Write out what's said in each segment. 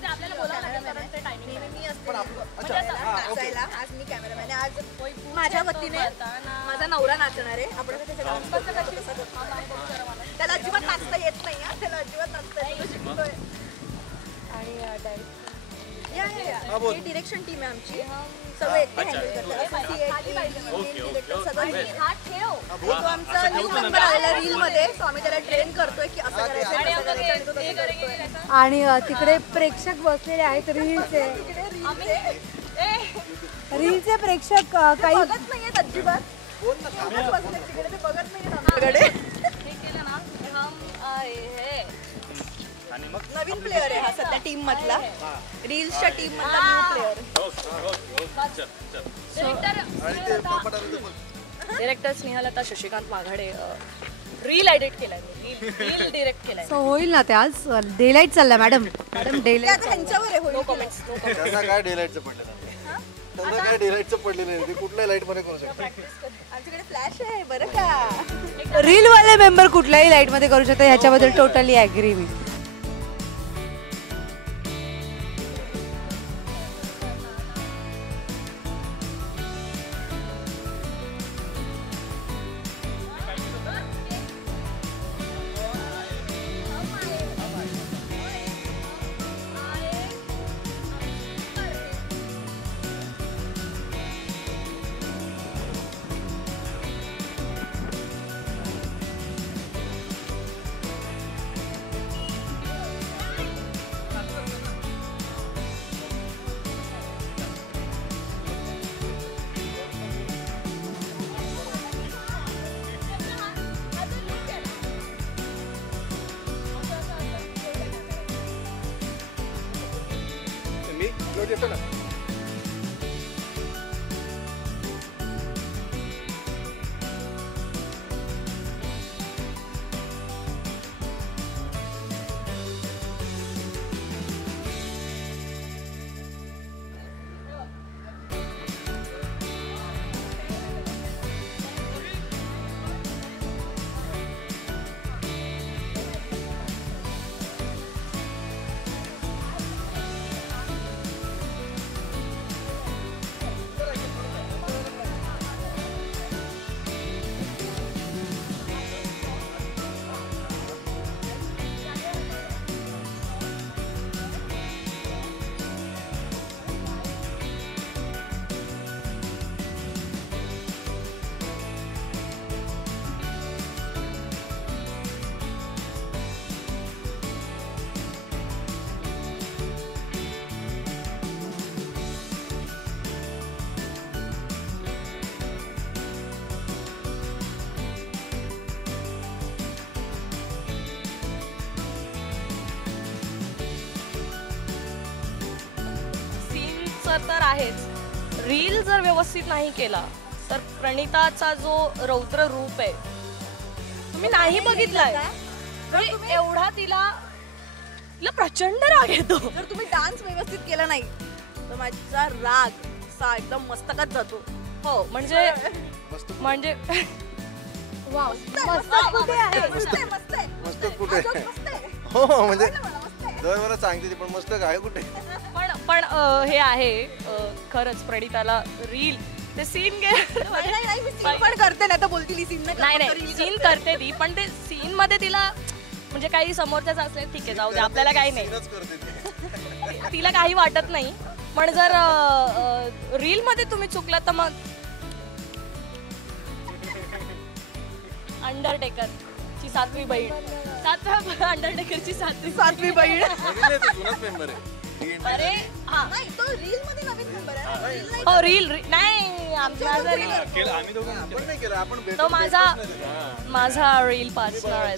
म्हणजे आपल्याला बोलावं लागेल कारण ते टायमिंग मी असते नाचायला. आज मी कॅमेरामॅन आहे. आज माझ्या वतीने माझा नवरा नाचणार आहे. आपण त्याला अजिबात नाचता येत नाही. त्याला अजिबात नाचता येत शिकतोय. आणि ही डिरेक्शन टीम आहे आमची. सगळे एकटे हँडल करतात. आमचा न्यू मेंबर आलेला रील मध्ये, सो आम्ही त्याला ट्रेन करतोय की असं करायचं. आणि तिकडे प्रेक्षक बसलेले आहेत रीलचे. रीलचे प्रेक्षक काही बघत नाहीयेत अजिबात. तिकडे ते बघत नाहीयेत आमच्याकडे. नवीन प्लेअर आहे हा सध्या टीम मधला. रील्सच्या टीम मधला new player. Director Snehalata Shashikant Maghade. Reel edit केलाय, रील डिरेक्ट केलाय. सो होईल ना ते आज. डेलाईट चाललाय मॅडम. मॅडम डेलाईट त्यांच्यावर आहे. No comments. त्यांना काय डेलाईटचं पडलं त्यांना काय डेलाईटचं पडले नाही. ते कुठल्या लाईट मध्ये करू शकतो. आमच्याकडे फ्लॅश आहे बरं का. रील वाले मेंबर कुठल्याही लाईट मध्ये करू शकतात. ह्याच्याबद्दल टोटली ऍग्री मी. तर आहेच. रील जर व्यवस्थित नाही केला तर प्रणिताचा जो रौद्र रूप आहे तुम्ही नाही बघितलाय. एवढा तिला प्रचंड राग येतो. जर तुम्ही डान्स व्यवस्थित केला नाही तर माझा राग असा एकदम मस्तकात जातो. हो म्हणजे वाव मस्त कुठे. हो म्हणजे जर मला सांगते ती पण मस्त काय कुठे. पण हे आहे खरंच प्रणिताला रील ते सीन पण करते ना तर बोलतील सीन नाही सीन करते ती, पण ते सीन मध्ये तिला म्हणजे काही समोरच्याच असले ठीक आहे जाऊ दे आपल्याला काही नाही तिला काही वाटत नाही. पण जर रील मध्ये तुम्ही चुकला तर मग अंडरटेकर ची 7वी बहीण. अंडरटेकरची 7वी बहीण. अरे हा तो रील मध्ये नवीन मेंबर आहे. हो रील नाही माझा रील तो माझा रील पाचणार आहे.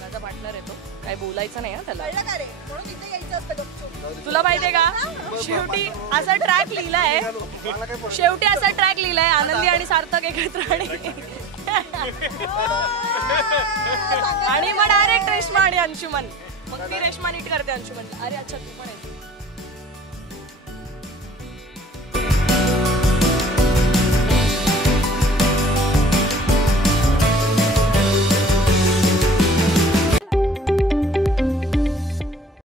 माझा पार्टनर आहे तो. काय बोलायचं नाही त्याला. तुला माहितीये का शेवटी असा ट्रॅक लिहिलाय. आनंदी आणि सार्थक एकत्र आणि मग डायरेक्ट रेश्मा आणि अंशुमन. मग ती रेश्मा नीट करते अंशुमन. अरे अच्छा तू पण आहे.